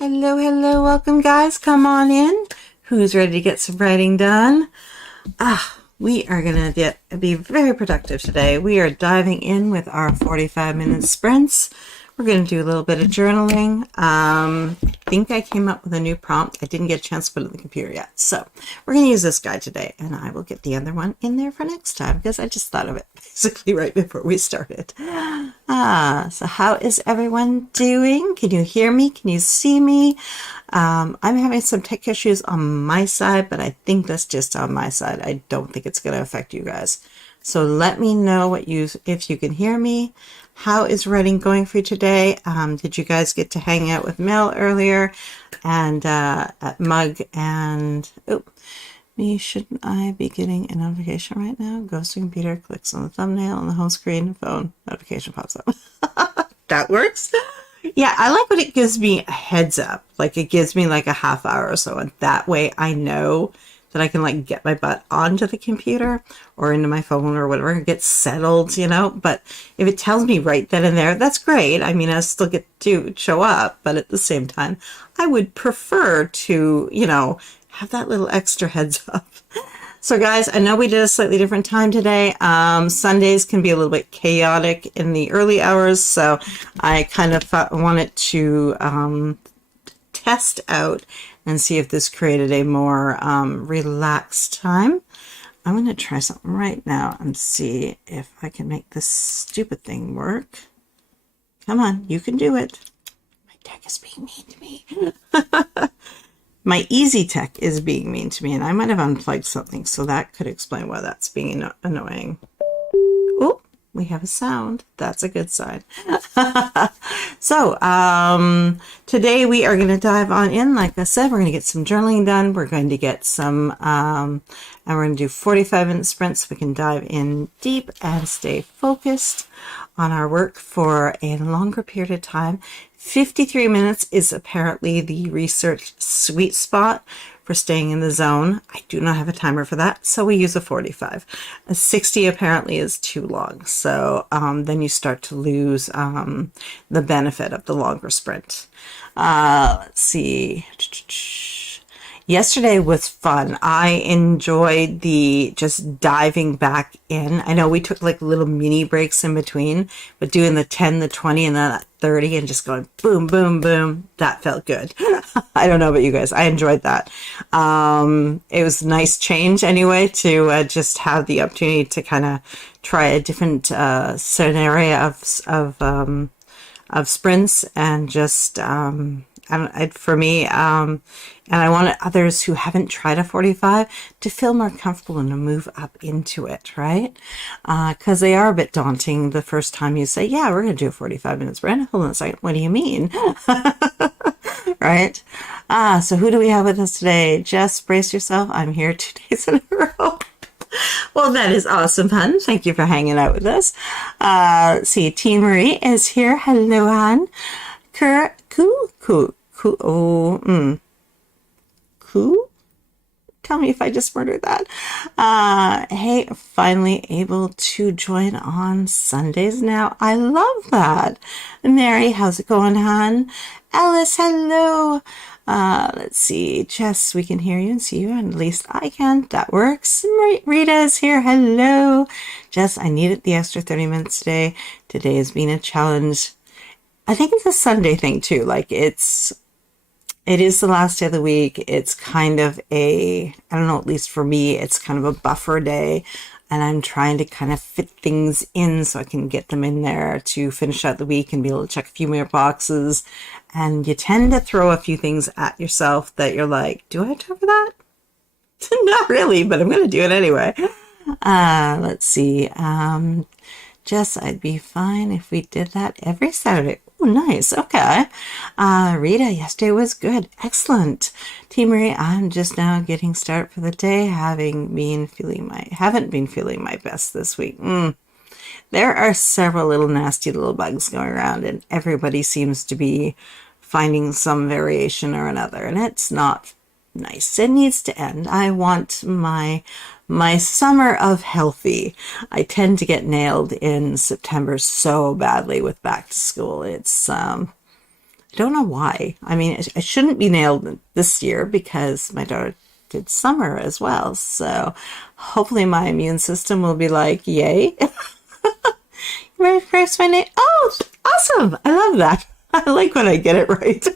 Hello, hello, welcome guys. Come on in. Who's ready to get some writing done? We are going to be very productive today. We are diving in with our 45-minute sprints. We're going to do a little bit of journaling. I think I came up with a new prompt. I didn't get a chance to put it in the computer yet. So we're going to use this guide today, and I will get the other one in there for next time because I just thought of it basically right before we started. So how is everyone doing? Can you hear me? Can you see me? I'm having some tech issues on my side, but I think that's just on my side. I don't think it's going to affect you guys. So let me know if you can hear me. How is writing going for you today? Did you guys get to hang out with Mel earlier and at Mug and shouldn't I be getting a notification right now? Goes to computer, clicks on the thumbnail on the home screen, phone, notification pops up. That works. Yeah, I like when it gives me a heads up. Like it gives me like a half hour or so, and that way I know that I can like get my butt onto the computer or into my phone or whatever and get settled, you know. But if it tells me right then and there, that's great. I mean, I still get to show up, but at the same time, I would prefer to, you know, have that little extra heads up. So guys, I know we did a slightly different time today. Sundays can be a little bit chaotic in the early hours, so I kind of wanted to test out and see if this created a more relaxed time. I'm going to try something right now and see if I can make this stupid thing work. Come on, you can do it. My tech is being mean to me. My easy tech is being mean to me, and I might have unplugged something, so that could explain why that's being annoying. Oh, we have a sound. That's a good sign. So, today we are going to dive on in. Like I said, we're going to get some journaling done. We're going to get some, and we're going to do 45-minute sprints so we can dive in deep and stay focused on our work for a longer period of time. 53 minutes is apparently the research sweet spot for staying in the zone. I do not have a timer for that, so we use a 45. A 60 apparently is too long, so then you start to lose the benefit of the longer sprint. Let's see. Yesterday was fun. I enjoyed the just diving back in. I know we took like little mini breaks in between, but doing the 10, the 20, and then that 30 and just going boom, boom, boom, that felt good. I don't know about you guys. I enjoyed that. It was a nice change anyway to just have the opportunity to kind of try a different scenario of sprints and just for me, and I wanted others who haven't tried a 45 to feel more comfortable and to move up into it, right? Because they are a bit daunting the first time you say, yeah, we're going to do a 45 minutes sprint. Hold on a second. What do you mean? Right? So who do we have with us today? Just brace yourself. I'm here 2 days in a row. Well, that is awesome, hun. Thank you for hanging out with us. Let's see. T. Marie is here. Hello, hon. Tell me if I just murdered that. Hey, finally able to join on Sundays now. I love that. Mary, how's it going, hon? Alice, hello. Let's see. Jess, we can hear you and see you, and at least I can. That works. Rita is here. Hello. Jess, I needed the extra 30 minutes today. Today has been a challenge. I think it's a Sunday thing too. Like it is the last day of the week. It's kind of I don't know, at least for me, it's kind of a buffer day, and I'm trying to kind of fit things in so I can get them in there to finish out the week and be able to check a few more boxes. And you tend to throw a few things at yourself that you're like, do I have time for that? Not really, but I'm going to do it anyway. Let's see. Jess, I'd be fine if we did that every Saturday. Oh, nice. Okay. Rita, yesterday was good. Excellent. T. Marie, I'm just now getting started for the day, haven't been feeling my best this week. There are several little nasty little bugs going around, and everybody seems to be finding some variation or another, and it's not nice. It needs to end. I want my summer of healthy. I tend to get nailed in September so badly with back to school. It's I don't know why. I mean, it shouldn't be nailed this year because my daughter did summer as well. So hopefully my immune system will be like, yay. Ready for my name? Oh, awesome. I love that. I like when I get it right.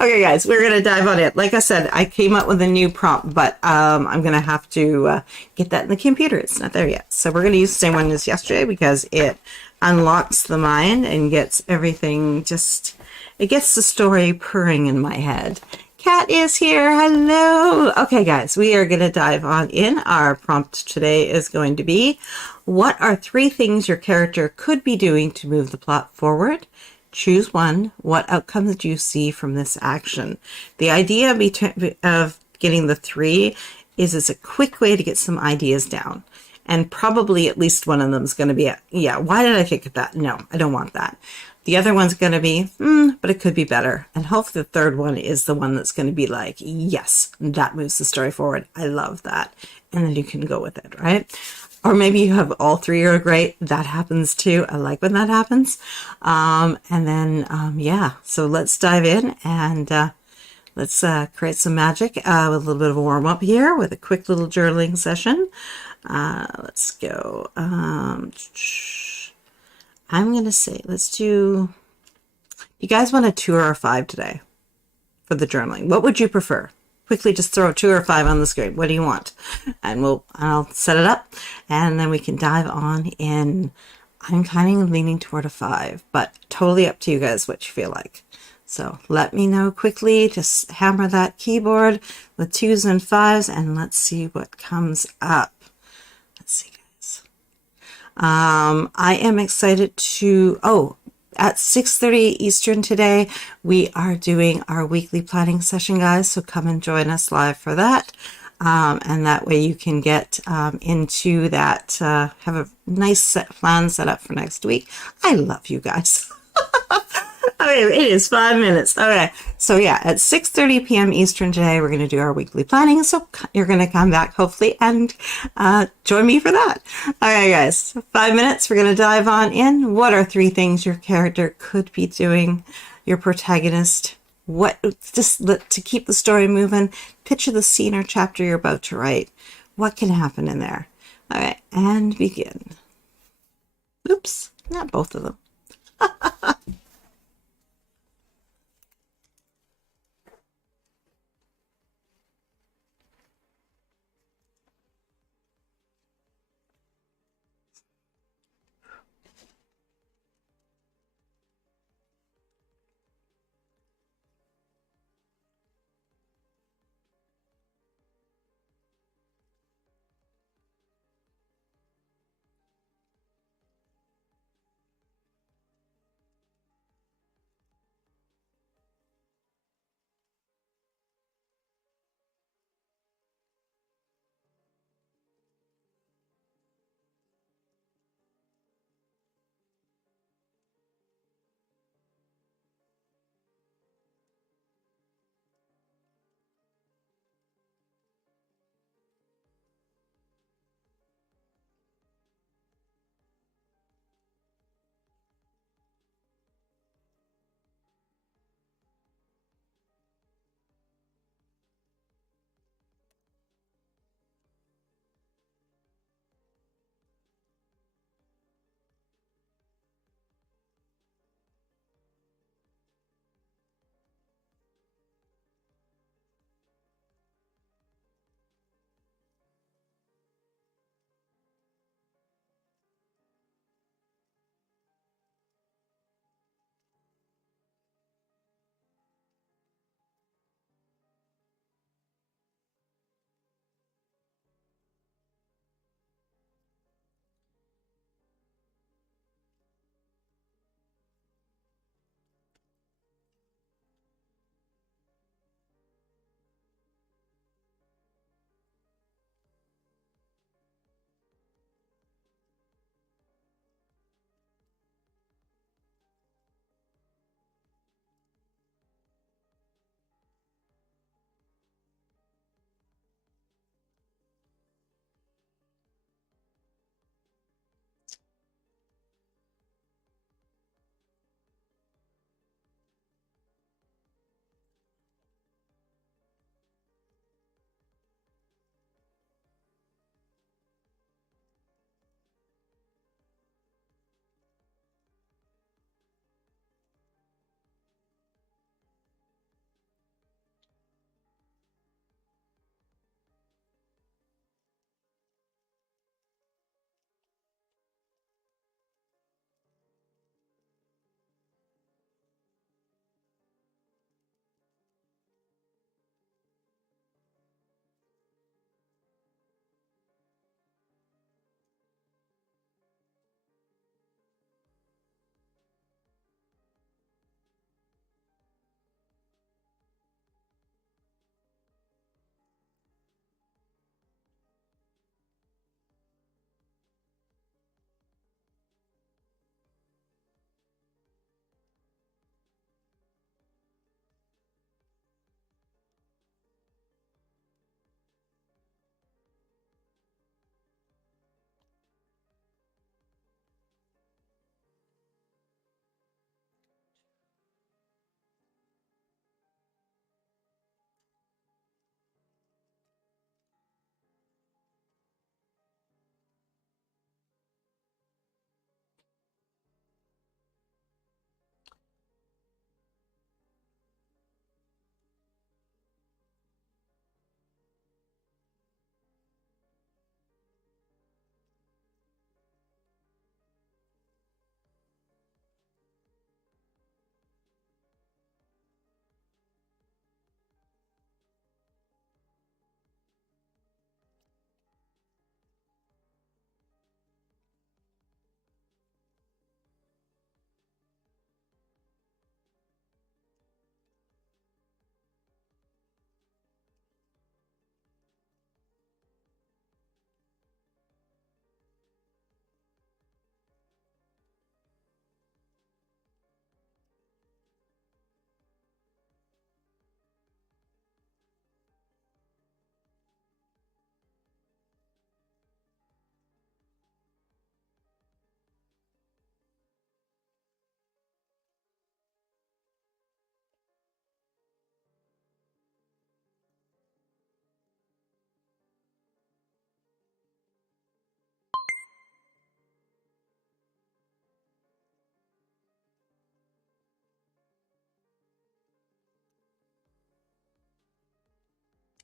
Okay, guys, we're going to dive on it. Like I said, I came up with a new prompt, but I'm going to have to get that in the computer. It's not there yet. So we're going to use the same one as yesterday because it unlocks the mind and gets everything just, it gets the story purring in my head. Cat is here. Hello. Okay, guys, we are going to dive on in. Our prompt today is going to be, what are 3 things your character could be doing to move the plot forward? Choose one. What outcomes do you see from this action? The idea of getting the 3 is it's a quick way to get some ideas down. And probably at least one of them is going to be, yeah, why did I think of that? No, I don't want that. The other one's going to be, but it could be better. And hopefully the third one is the one that's going to be like, yes, that moves the story forward. I love that. And then you can go with it, right? Or maybe you have all 3 are great. That happens too. I like when that happens. And then, yeah, so let's dive in and let's create some magic with a little bit of a warm up here with a quick little journaling session. Let's go. I'm going to say, let's do, you guys want a 2 or a 5 today for the journaling? What would you prefer? Quickly just throw 2 or 5 on the screen. What do you want? And I'll set it up and then we can dive on in. I'm kind of leaning toward a 5, but totally up to you guys what you feel like. So let me know quickly. Just hammer that keyboard with 2s and 5s and let's see what comes up. Let's see, guys. I am excited to, at 6:30 Eastern today, we are doing our weekly planning session, guys. So come and join us live for that. And that way you can get into that, have a nice plan set up for next week. I love you guys. Okay, it is 5 minutes. Okay, so yeah, at 6:30 p.m. Eastern today, we're going to do our weekly planning. So you're going to come back, hopefully, and join me for that. Okay, guys, 5 minutes. We're going to dive on in. What are 3 things your character could be doing? Your protagonist. What, just to keep the story moving. Picture the scene or chapter you're about to write. What can happen in there? All right, and begin. Oops, not both of them.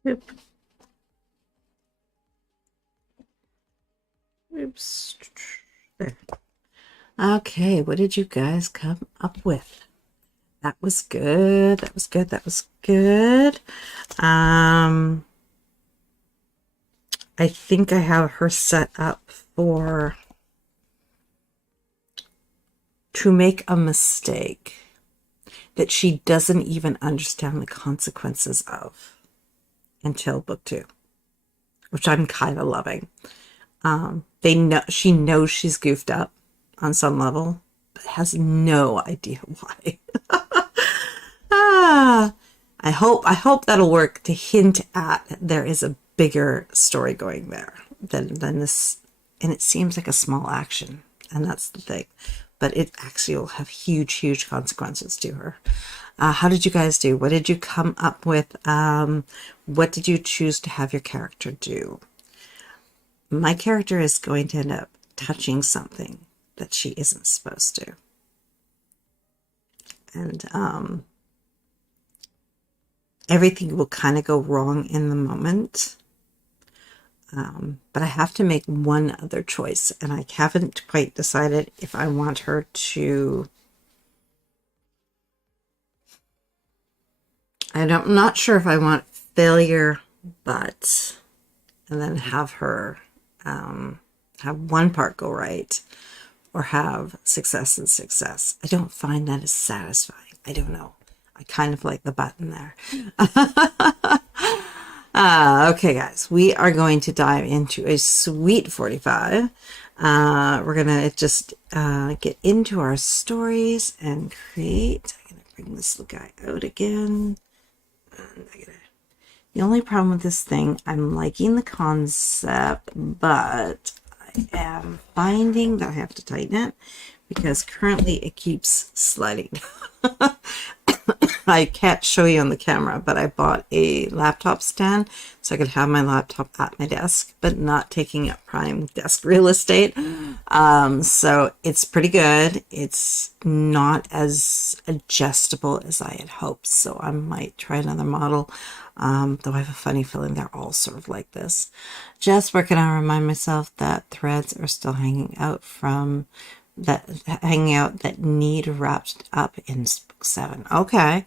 Oop. Oops. There. Okay, what did you guys come up with? That was good. That was good. That was good. I think I have her set up for to make a mistake that she doesn't even understand the consequences of until book 2, which I'm kind of loving. She knows she's goofed up on some level, but has no idea why. I hope that'll work to hint at there is a bigger story going there than this, and it seems like a small action, and that's the thing, but it actually will have huge consequences to her. How did you guys do? What did you come up with? What did you choose to have your character do? My character is going to end up touching something that she isn't supposed to, and everything will kind of go wrong in the moment. But I have to make one other choice, and I haven't quite decided if I want her to... I'm not sure if I want failure, but... and then have her have one part go right, or have success and success. I don't find that as satisfying. I don't know. I kind of like the button there. Okay, guys, we are going to dive into a sweet 45. We're going to just get into our stories and create. I'm going to bring this little guy out again. And the only problem with this thing, I'm liking the concept, but I am finding that I have to tighten it because currently it keeps sliding. I can't show you on the camera, but I bought a laptop stand so I could have my laptop at my desk, but not taking up prime desk real estate. So it's pretty good. It's not as adjustable as I had hoped, so I might try another model. Though I have a funny feeling they're all sort of like this. Just working on remind myself that threads are still hanging out that need wrapped up in book 7. Okay.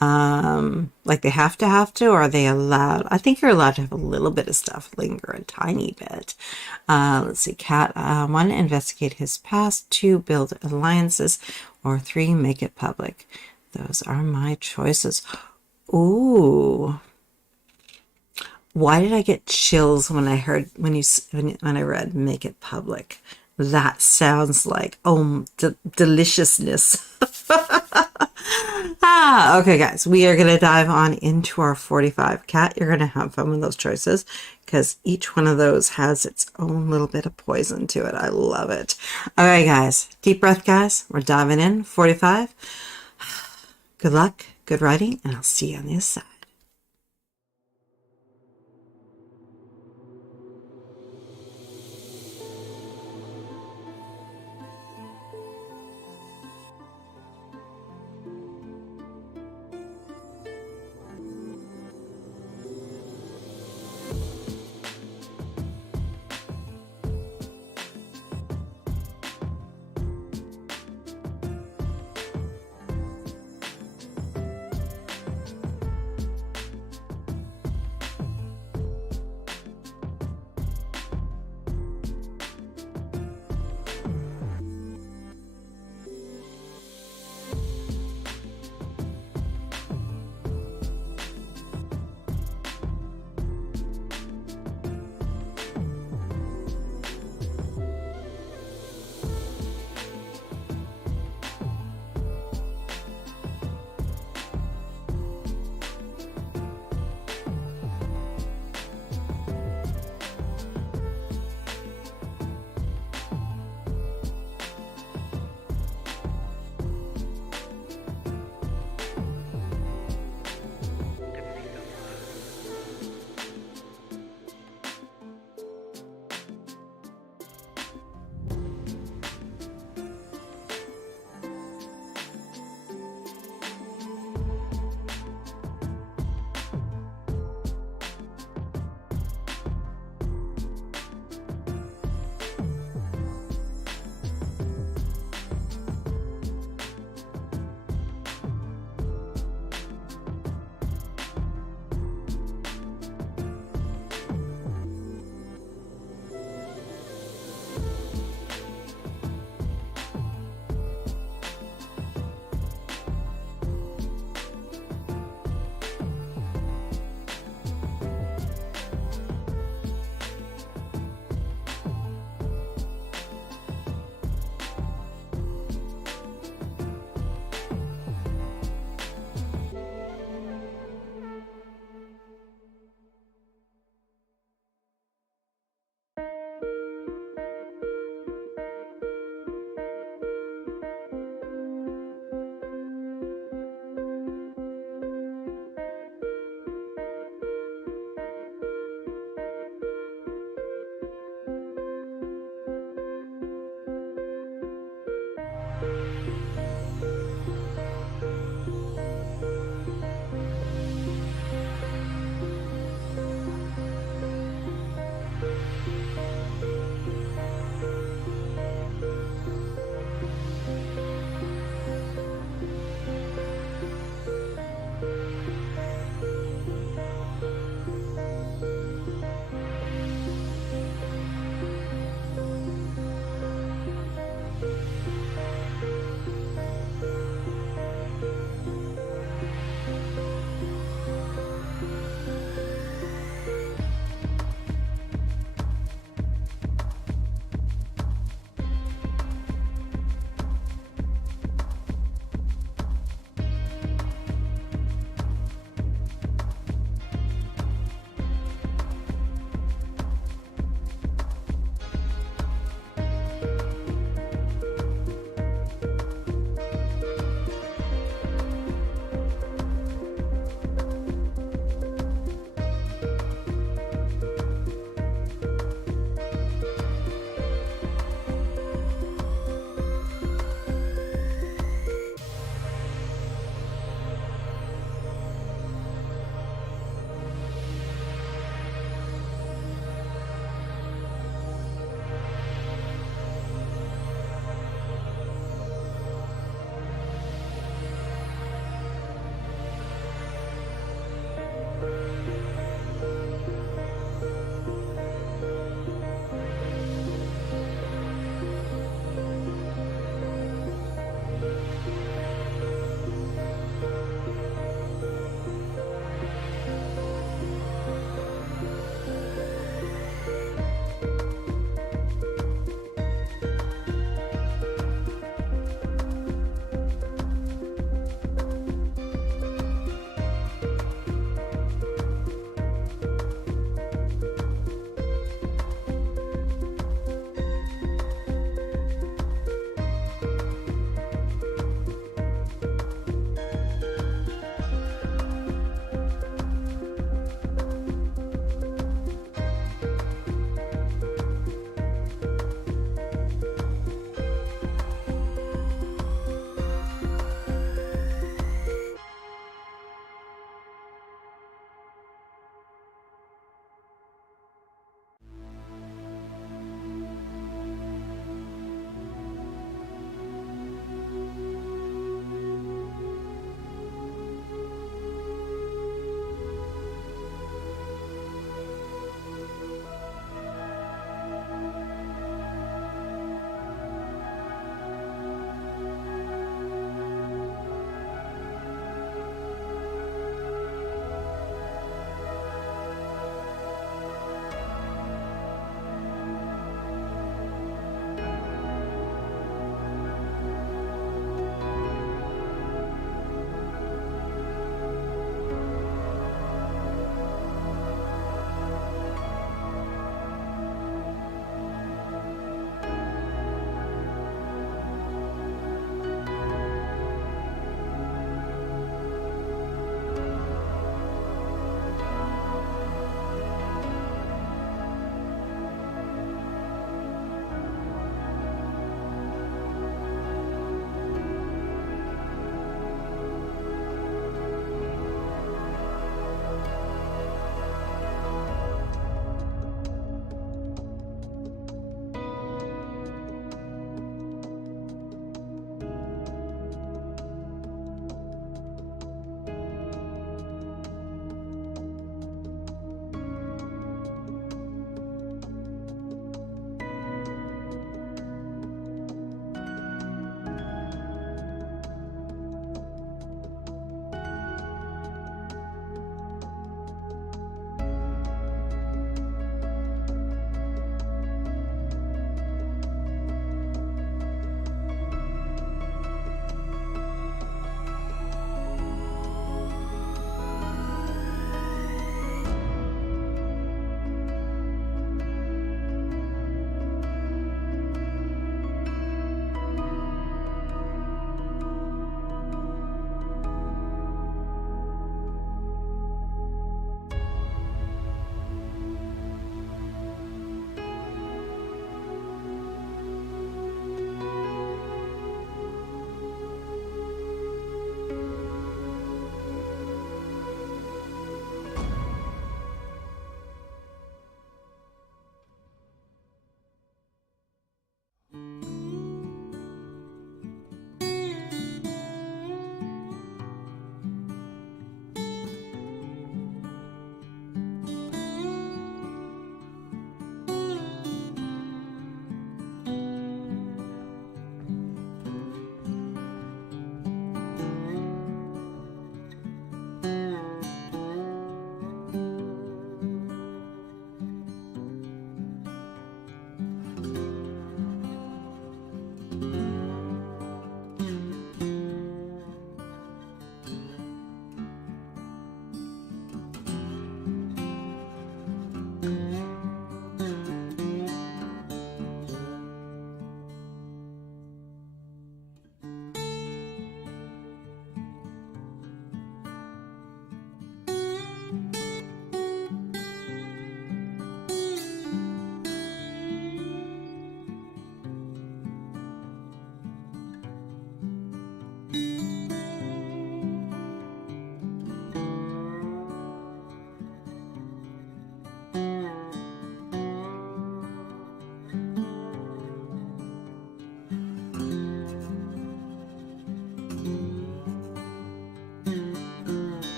Like they have to, or are they allowed? I think you're allowed to have a little bit of stuff linger a tiny bit. Let's see. Cat, 1, investigate his past. 2, build alliances. Or 3, make it public. Those are my choices. Ooh. Why did I get chills when I heard when I read make it public? That sounds like deliciousness. Okay, guys, we are going to dive on into our 45. Cat, you're going to have fun with those choices because each one of those has its own little bit of poison to it. I love it. All right, guys, deep breath, guys. We're diving in. 45. Good luck, good writing, and I'll see you on the other side.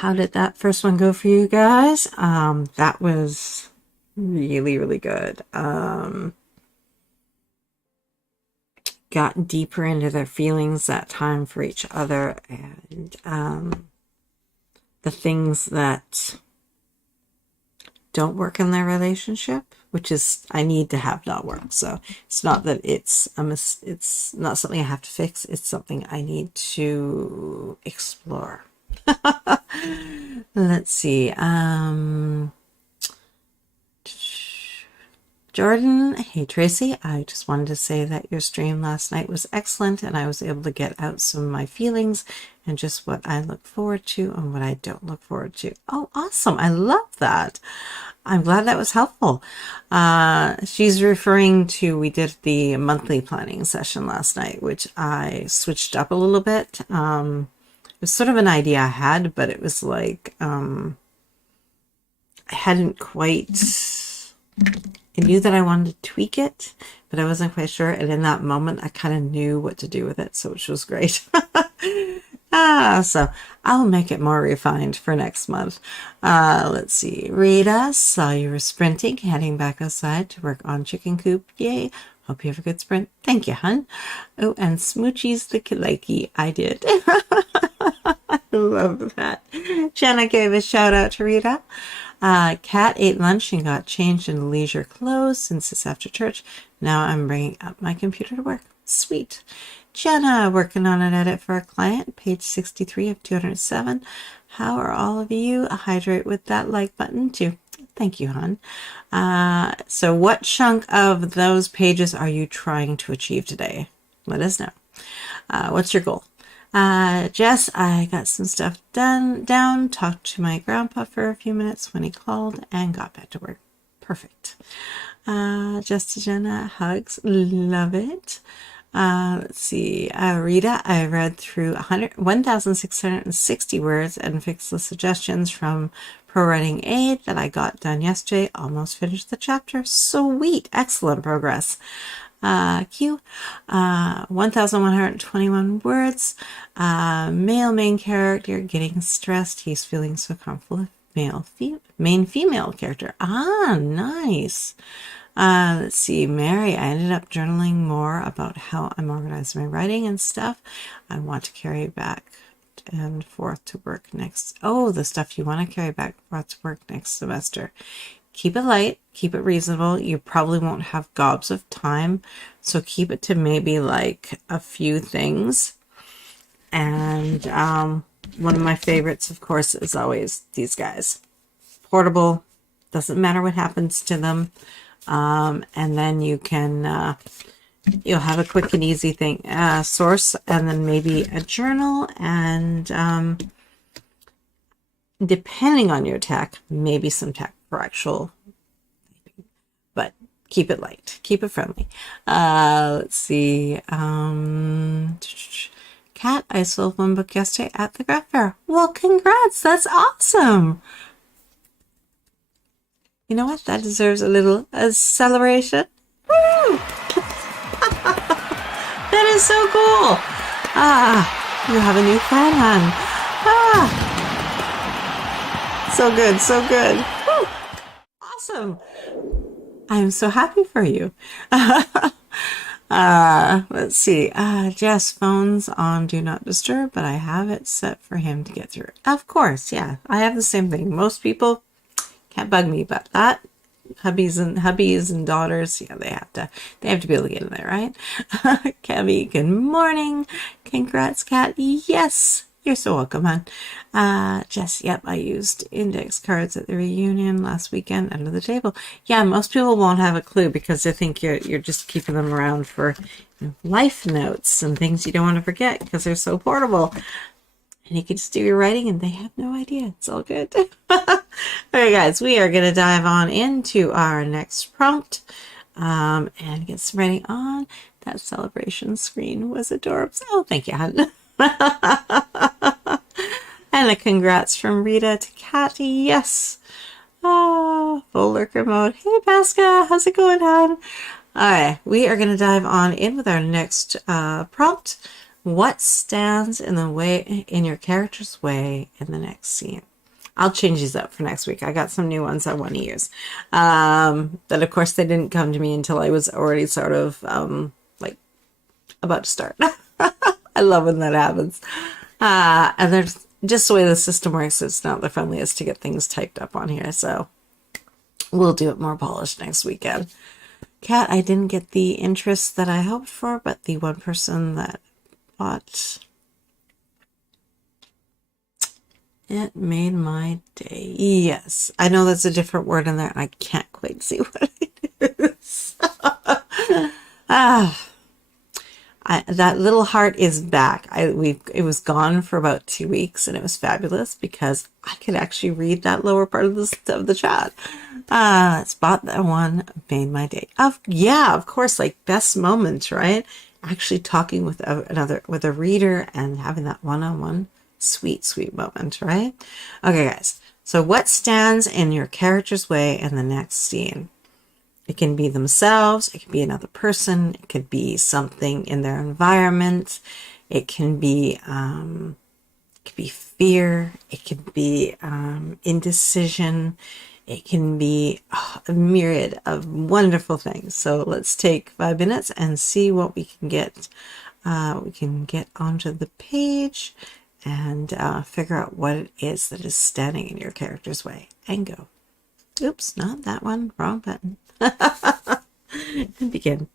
How did that first one go for you guys? That was really, really good. Got deeper into their feelings that time for each other, and the things that don't work in their relationship, which is I need to have not work. So it's not that it's not something I have to fix. It's something I need to explore. Let's see. Jordan, hey Tracy, I just wanted to say that your stream last night was excellent and I was able to get out some of my feelings and just what I look forward to and what I don't look forward to. Oh, awesome. I love that. I'm glad that was helpful. She's referring to, we did the monthly planning session last night, which I switched up a little bit. It was sort of an idea I had, but it was like, I hadn't quite... I knew that I wanted to tweak it, but I wasn't quite sure. And in that moment, I kind of knew what to do with it, so which was great. So I'll make it more refined for next month. Let's see. Rita, saw you were sprinting, heading back outside to work on chicken coop. Yay. Hope you have a good sprint. Thank you, hun. Oh, and Smoochie's the likey. I did. I love that. Jenna gave a shout out to Rita. Kat ate lunch and got changed into leisure clothes since it's after church. Now I'm bringing up my computer to work. Sweet. Jenna, working on an edit for a client, page 63 of 207. How are all of you? Hydrate with that like button too. Thank you, hon. So what chunk of those pages are you trying to achieve today? Let us know. What's your goal? Jess, I got some stuff down, talked to my grandpa for a few minutes when he called and got back to work. Perfect. Jess to Jenna, hugs. Love it. Let's see. Rita, I read through 1,660 words and fixed the suggestions from Pro Writing Aid that I got done yesterday. Almost finished the chapter. Sweet. Excellent progress. Q, 1,121 words. Male main character getting stressed. He's feeling so comfortable. Main female character. Ah, nice. Let's see. Mary, I ended up journaling more about how I'm organizing my writing and stuff. I want to carry back and forth to work next. Oh, the stuff you want to carry back and forth to work next semester. Keep it light, keep it reasonable. You probably won't have gobs of time, so keep it to maybe like a few things. And one of my favorites, of course, is always these guys. Portable, doesn't matter what happens to them. And then you can, you'll have a quick and easy thing, source, and then maybe a journal, and depending on your tech, maybe some tech for actual, but keep it light, keep it friendly. Let's see. Kat, I sold one book yesterday at the craft fair. Well, congrats, that's awesome. You know what? That deserves a little celebration. Woo! That is so cool. You have a new fan, hon. So good, so good. Woo! Awesome. I am so happy for you. Let's see. Jess, phone's on Do Not Disturb, but I have it set for him to get through. Of course, yeah. I have the same thing. Most people can't bug me, but that hubbies and daughters, yeah, they have to be able to get in there, right? Kevy, good morning. Congrats, Kat. Yes. You're so welcome, hon. Jess, yep, I used index cards at the reunion last weekend under the table. Yeah, most people won't have a clue because they think you're just keeping them around for life notes and things you don't want to forget because they're so portable. And you can just do your writing and they have no idea. It's all good. Okay, guys, we are going to dive on into our next prompt and get some writing on. That celebration screen was adorable. Oh, thank you, hon. And a congrats from Rita to Kat. Yes. Full lurker mode. Hey, Pasca. How's it going, hon? All right. We are going to dive on in with our next prompt. What stands in the way, in your character's way in the next scene? I'll change these up for next week. I got some new ones I want to use. That of course they didn't come to me until I was already sort of like about to start. I love when that happens. And there's just the way the system works, it's not the friendliest to get things typed up on here. So we'll do it more polished next weekend. Kat, I didn't get the interest that I hoped for, but the one person that bought it made my day. Yes, I know that's a different word in there. I can't quite see what it is. That little heart is back. It was gone for about 2 weeks, and it was fabulous because I could actually read that lower part of the chat. Spot that one made my day. Of course, like best moments, right? Actually talking with a reader and having that one-on-one sweet moment, right? Okay, guys. So what stands in your character's way in the next scene? It can be themselves, it can be another person, it could be something in their environment, it can be fear, it could be indecision, it can be a myriad of wonderful things. So let's take 5 minutes and see what we can get. We can get onto the page and figure out what it is that is standing in your character's way and go. Oops, not that one, wrong button. And begin.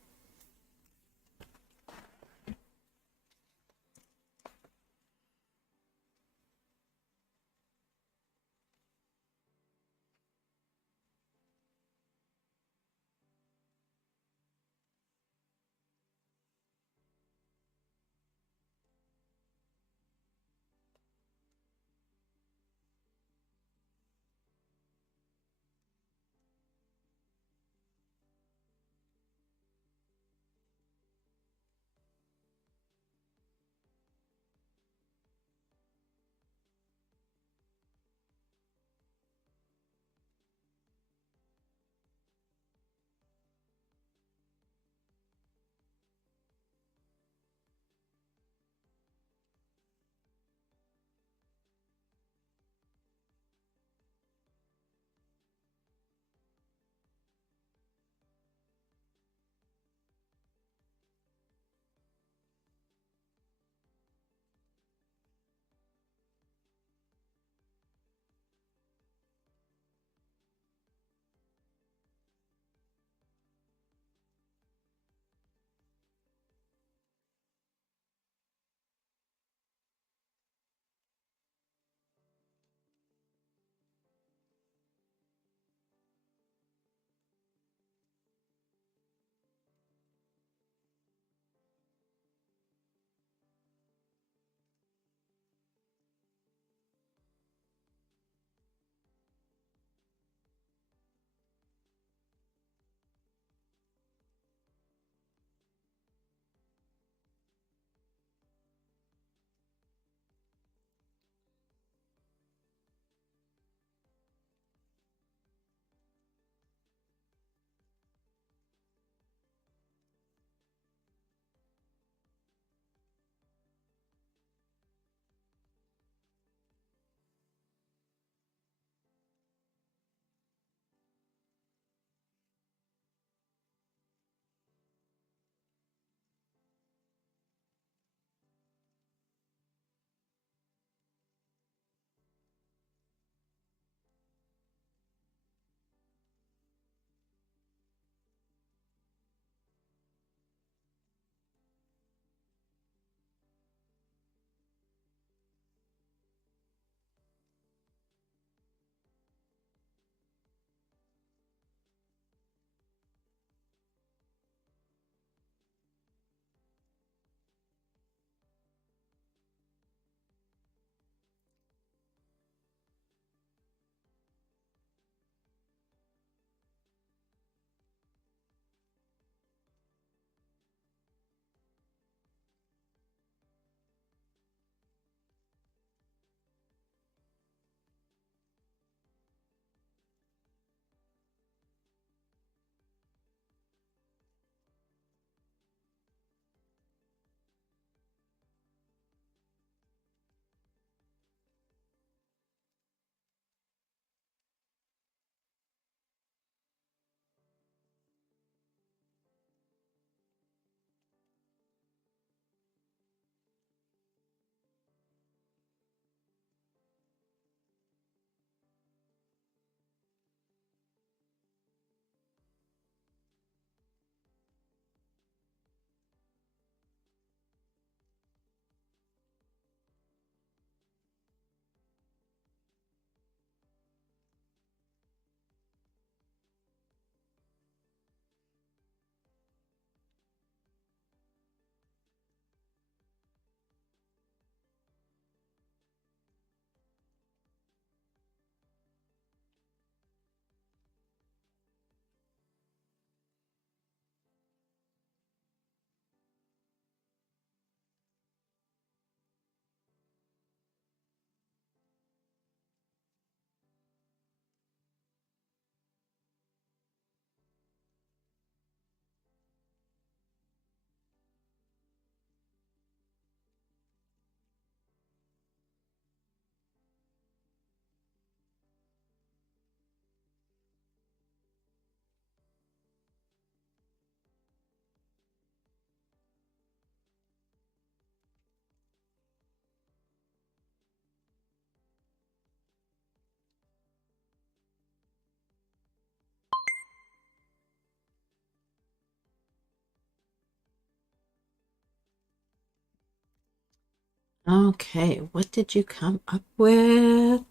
Okay, what did you come up with?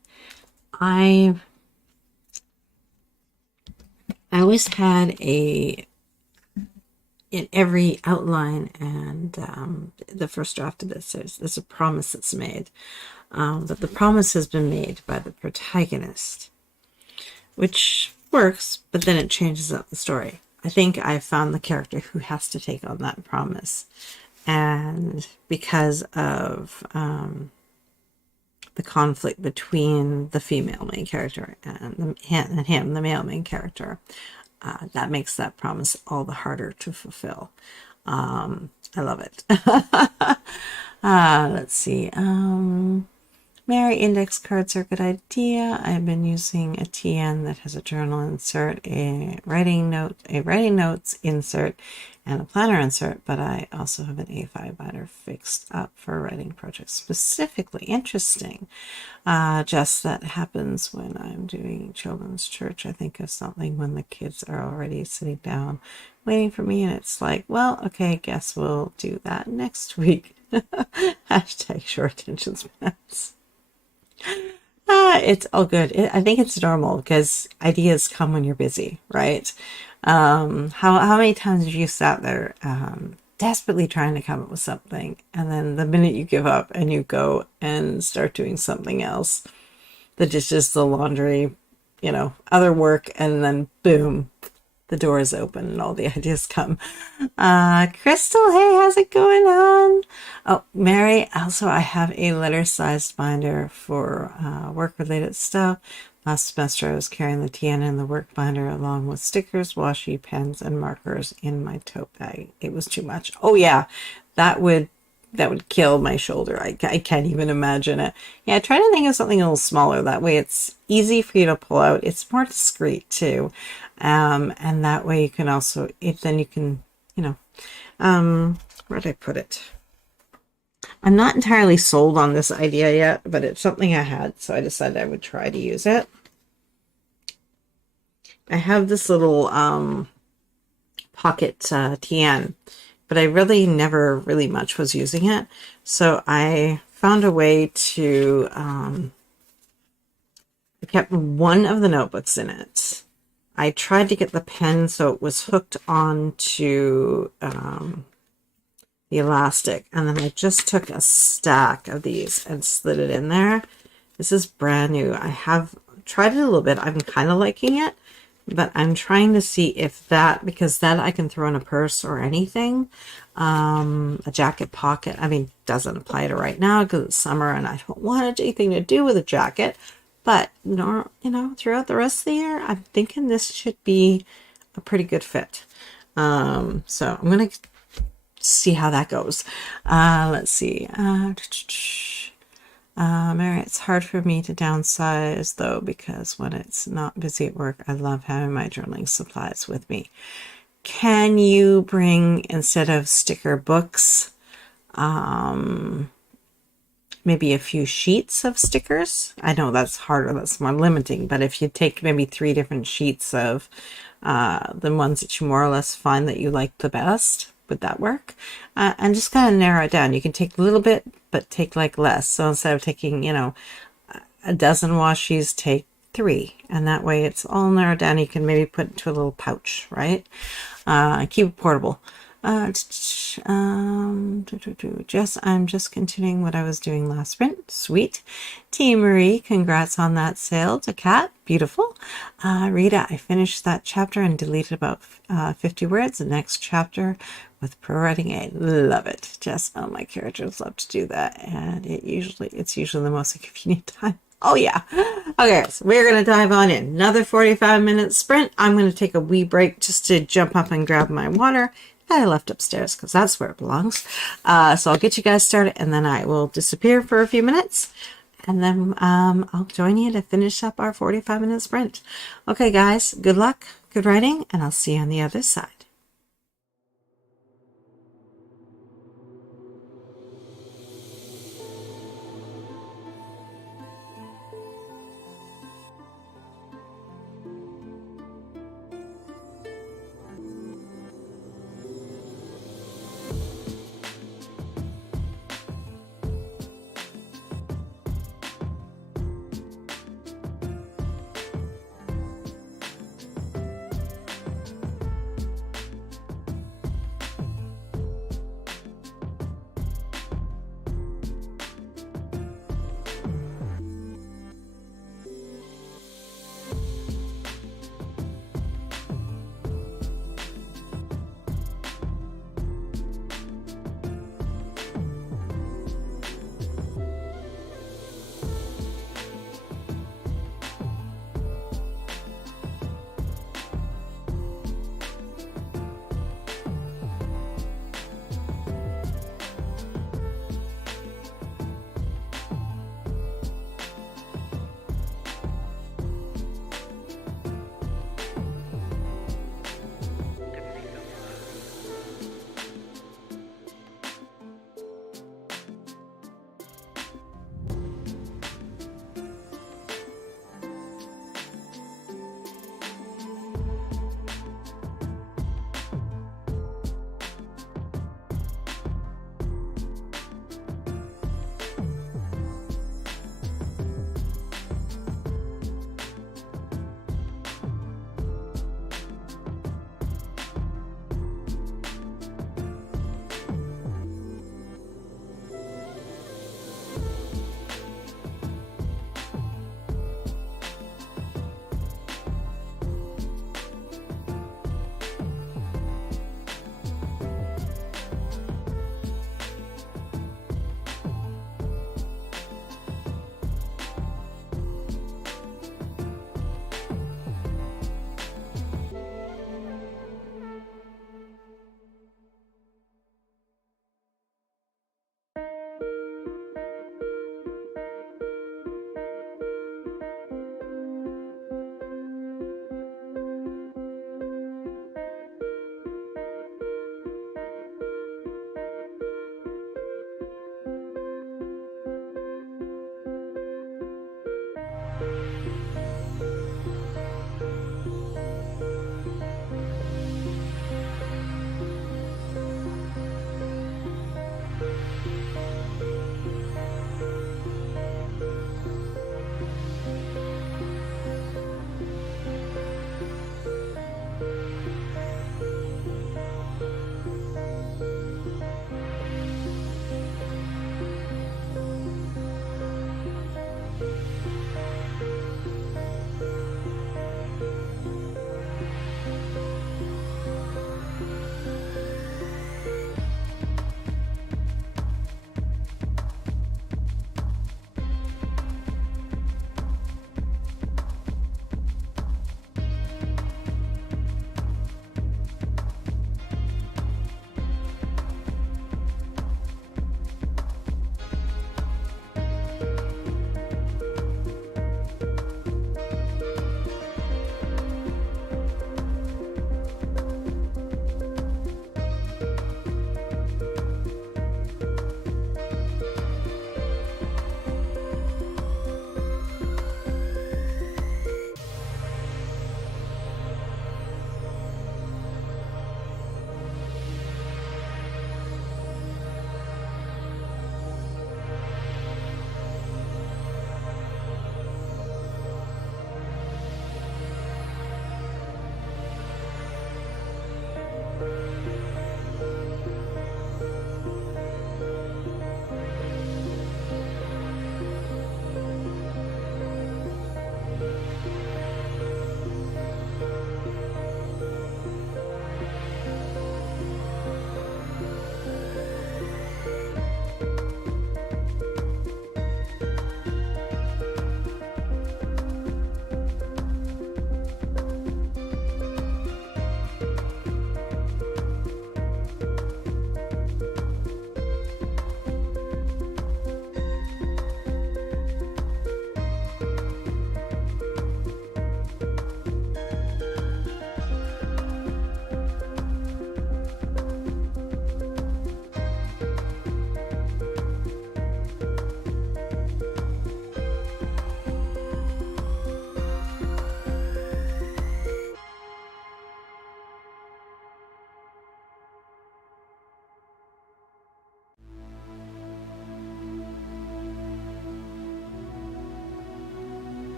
I always had in every outline and the first draft of this, there's a promise that's made. But the promise has been made by the protagonist, which works, but then it changes up the story. I think I found the character who has to take on that promise. And because of the conflict between the female main character and him, the male main character, that makes that promise all the harder to fulfill. I love it. Let's see. Mary, index cards are a good idea. I've been using a TN that has a journal insert, a writing notes insert, and a planner insert, but I also have an A5 binder fixed up for writing projects specifically. Interesting. Just that happens when I'm doing children's church. I think of something when the kids are already sitting down waiting for me, and it's like, well, okay, guess we'll do that next week. Hashtag short attention spans. It's all good. I think it's normal because ideas come when you're busy, right? How many times have you sat there desperately trying to come up with something, and then the minute you give up and you go and start doing something else, the dishes, the laundry, other work, and then boom, the door is open and all the ideas come. Crystal, hey, how's it going on? Oh, Mary, also I have a letter-sized binder for work-related stuff. Last semester I was carrying the TN and the work binder along with stickers, washi, pens, and markers in my tote bag. It was too much. Oh yeah, that would kill my shoulder. I can't even imagine it. Yeah, try to think of something a little smaller. That way it's easy for you to pull out. It's more discreet too. And that way you can also, then you can, where did I put it? I'm not entirely sold on this idea yet, but it's something I had, so I decided I would try to use it. I have this little pocket TN, but I really never really much was using it. So I found a way to, I kept one of the notebooks in it. I tried to get the pen so it was hooked onto the elastic, and then I just took a stack of these and slid it in there. This is brand new. I have tried it a little bit. I'm kind of liking it, but I'm trying to see if because that I can throw in a purse or anything. A jacket pocket. I mean, doesn't apply to right now because it's summer and I don't want anything to do with a jacket. But, throughout the rest of the year, I'm thinking this should be a pretty good fit. So I'm going to see how that goes. Let's see. Mary, it's hard for me to downsize, though, because when it's not busy at work, I love having my journaling supplies with me. Can you bring, instead of sticker books, maybe a few sheets of stickers? I know that's harder, that's more limiting, but if you take maybe 3 different sheets of the ones that you more or less find that you like the best, would that work? And just kind of narrow it down. You can take a little bit, but take like less. So instead of taking, a dozen washies, take 3. And that way it's all narrowed down. You can maybe put it into a little pouch, right? Keep it portable. Jess, I'm just continuing what I was doing last sprint. Sweet. T. Marie, congrats on that sale to Kat. Beautiful. Rita, I finished that chapter and deleted about 50 words. The next chapter with Pro Writing Aid. Love it. Jess, oh, my characters love to do that. And it's usually the most inconvenient time. Oh, yeah. Okay, so we're going to dive on in. Another 45-minute sprint. I'm going to take a wee break just to jump up and grab my water that I left upstairs because that's where it belongs. So I'll get you guys started and then I will disappear for a few minutes. And then I'll join you to finish up our 45-minute sprint. Okay, guys, good luck, good writing, and I'll see you on the other side.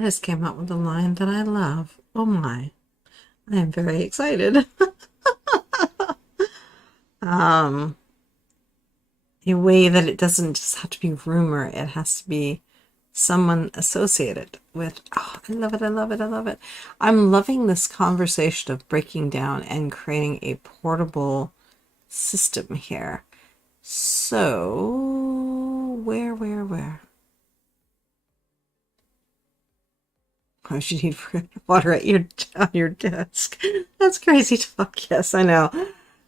I just came up with a line that I love. Oh my, I am very excited. A way that it doesn't just have to be rumor, it has to be someone associated with. Oh, I love it, I love it, I love it. I'm loving this conversation of breaking down and creating a portable system here. So, where? Oh, you need water at on your desk. That's crazy talk. Yes, I know.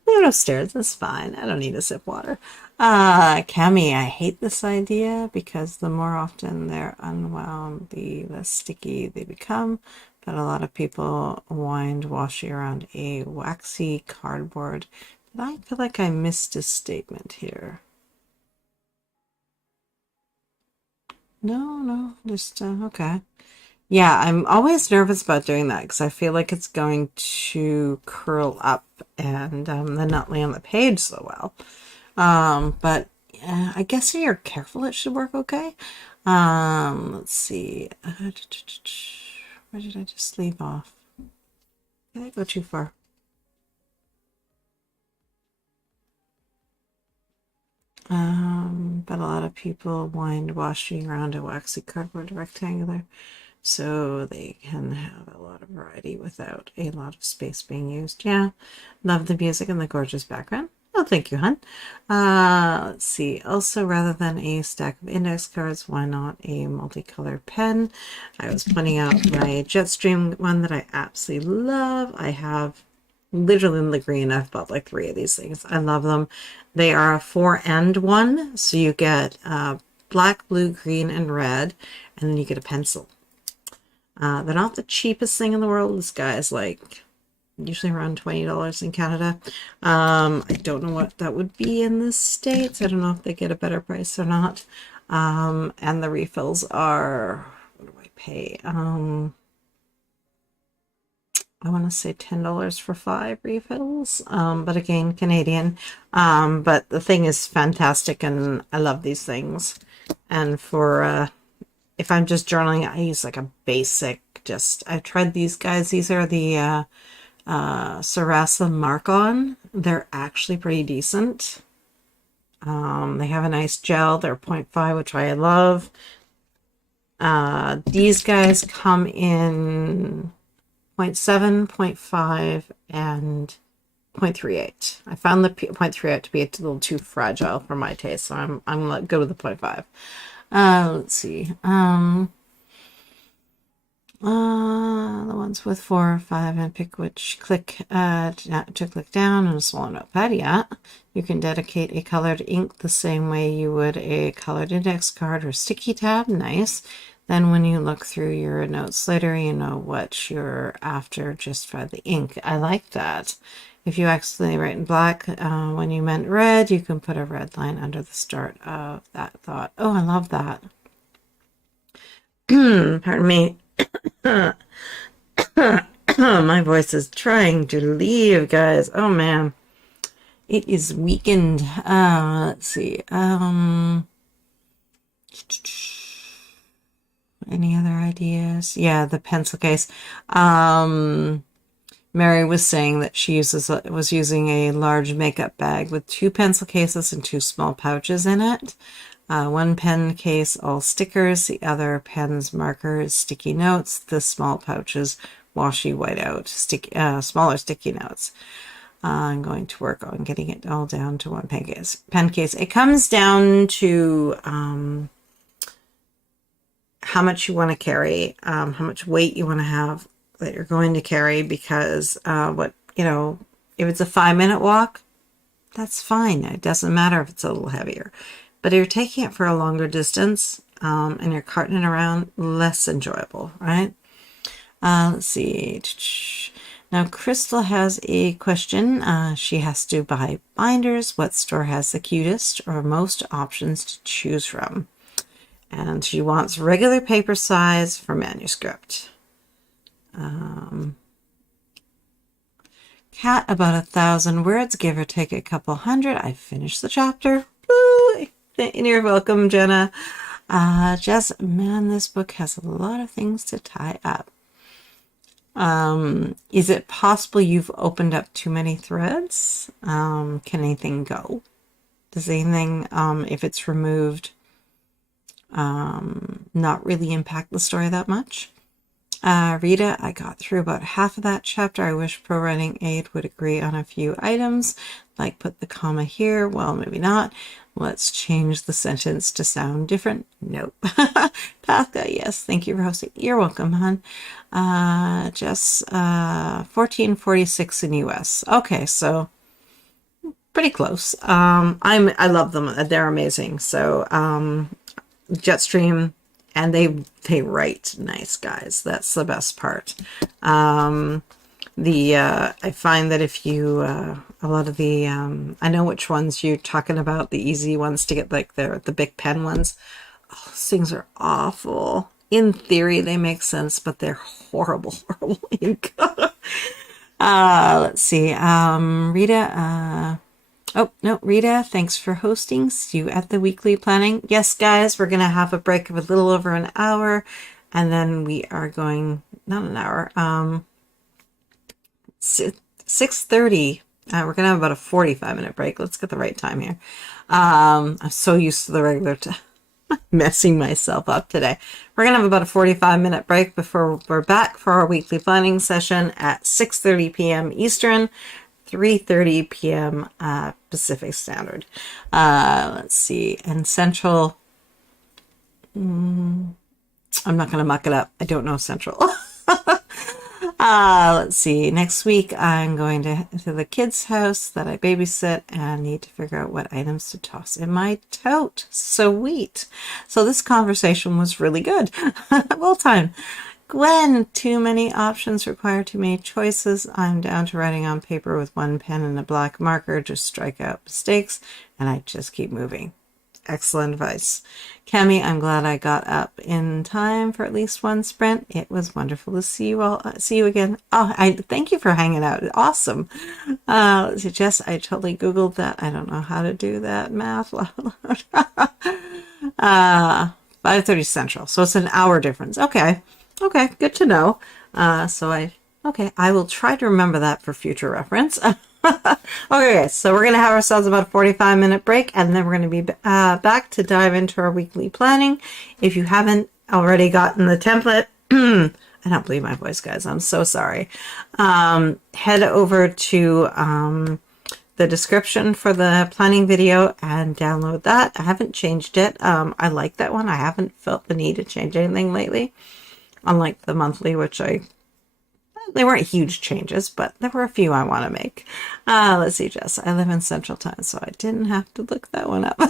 They're upstairs. That's fine. I don't need to sip water. Cami, I hate this idea because the more often they're unwound, the less sticky they become. But a lot of people wind washi around a waxy cardboard. But I feel like I missed a statement here. No, just, okay. Yeah, I'm always nervous about doing that because I feel like it's going to curl up and then not lay on the page so well. But I guess if you're careful, it should work okay. Let's see. Where did I just leave off? Did I go too far? But a lot of people wind washing around a waxy cardboard rectangular, so they can have a lot of variety without a lot of space being used. Yeah, love the music and the gorgeous background. Oh, thank you, hon. Let's see. Also, rather than a stack of index cards, why not a multicolored pen? I was pointing out my Jetstream one that I absolutely love. I have literally in the green. I've bought like 3 of these things. I love them. They are a 4-and-1, so you get black, blue, green, and red, and then you get a pencil. They're not the cheapest thing in the world. This guy is like usually around $20 in Canada. I don't know what that would be in the States. I don't know if they get a better price or not. And the refills are, what do I pay? I want to say $10 for 5 refills, but again, Canadian. But the thing is fantastic, and I love these things. And for if I'm just journaling, I use like a basic. I've tried these guys. These are the Sarasa Mark-On. They're actually pretty decent. They have a nice gel. They're 0.5, which I love. These guys come in 0.7, 0.5, and 0.38. I found the 0.38 to be a little too fragile for my taste, so I'm gonna go with the 0.5. Let's see. The ones with 4 or 5, and pick which click to click down on a smaller notepad. Yeah, you can dedicate a colored ink the same way you would a colored index card or sticky tab. Nice. Then when you look through your notes later, you know what you're after just by the ink. I like that. If you accidentally write in black when you meant red, you can put a red line under the start of that thought. Oh, I love that. Pardon me. My voice is trying to leave, guys. Oh, man. It is weakened. Let's see. Any other ideas? Yeah, the pencil case. Mary was saying that she was using a large makeup bag with 2 pencil cases and 2 small pouches in it. One pen case, all stickers. The other pens, markers, sticky notes. The small pouches, washi whiteout, smaller sticky notes. I'm going to work on getting it all down to 1 pen case. It comes down to how much you want to carry, how much weight you want to have that you're going to carry, because if it's a 5-minute walk, that's fine. It doesn't matter if it's a little heavier. But if you're taking it for a longer distance and you're carting it around, less enjoyable, right? Let's see. Now, Crystal has a question. She has to buy binders. What store has the cutest or most options to choose from? And she wants regular paper size for manuscript. Cat, about 1,000 words, give or take a couple hundred. I finished the chapter. Woo! You're welcome, Jenna. Jess, man, this book has a lot of things to tie up. Is it possible you've opened up too many threads? Can anything go? Does anything, if it's removed, not really impact the story that much? Rita, I got through about half of that chapter. I wish Pro Writing Aid would agree on a few items, like put the comma here. Well, maybe not. Let's change the sentence to sound different. Nope. Pasca, yes. Thank you for hosting. You're welcome, hon. Jess, 1446 in US. Okay, so pretty close. I love them. They're amazing. So, Jetstream, and they write nice, guys. That's the best part. I find that if you a lot of the I know which ones you're talking about, the easy ones to get, like the Big Pen ones. Oh, those things are awful. In theory they make sense, but they're horrible ink. Let's see. Rita, oh, no, Rita, thanks for hosting. See you at the weekly planning. Yes, guys, we're going to have a break of a little over an hour, and then we are going, not an hour, 6:30. We're going to have about a 45-minute break. Let's get the right time here. I'm so used to the regular time. Messing myself up today. We're going to have about a 45-minute break before we're back for our weekly planning session at 6:30 p.m. Eastern, 3:30 p.m. Pacific Standard. Let's see. And Central, I'm not going to muck it up. I don't know Central. Let's see. Next week, I'm going to the kids' house that I babysit and need to figure out what items to toss in my tote. Sweet. So this conversation was really good. Well timed. Gwen, too many options require too many choices. I'm down to writing on paper with one pen and a black marker. Just strike out mistakes, and I just keep moving. Excellent advice. Cami, I'm glad I got up in time for at least one sprint. It was wonderful to see you all. See you again. Oh, I thank you for hanging out. Awesome. Let's see, Jess, I totally Googled that. I don't know how to do that math. 5:30 Central. So it's an hour difference. Okay. Okay, good to know. I will try to remember that for future reference. Okay, so we're going to have ourselves about a 45-minute break, and then we're going to be back to dive into our weekly planning. If you haven't already gotten the template, I don't believe my voice, guys. I'm so sorry. Head over to the description for the planning video and download that. I haven't changed it. I like that one. I haven't felt the need to change anything lately. Unlike the monthly, which they weren't huge changes, but there were a few I want to make. Let's see, Jess. I live in Central Time, so I didn't have to look that one up.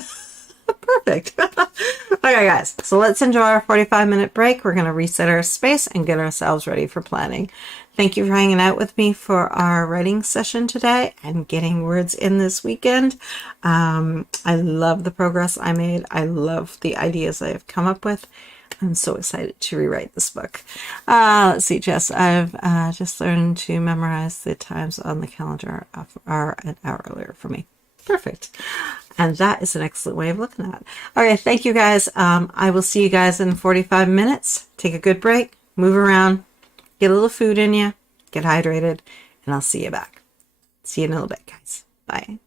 Perfect. Okay, guys. So let's enjoy our 45-minute break. We're going to reset our space and get ourselves ready for planning. Thank you for hanging out with me for our writing session today and getting words in this weekend. I love the progress I made. I love the ideas I have come up with. I'm so excited to rewrite this book. Let's see, Jess. I've just learned to memorize the times on the calendar are an hour earlier for me. Perfect. And that is an excellent way of looking at it. All right, thank you, guys. I will see you guys in 45 minutes. Take a good break, move around, get a little food in you, get hydrated, and I'll see you back. See you in a little bit, guys. Bye.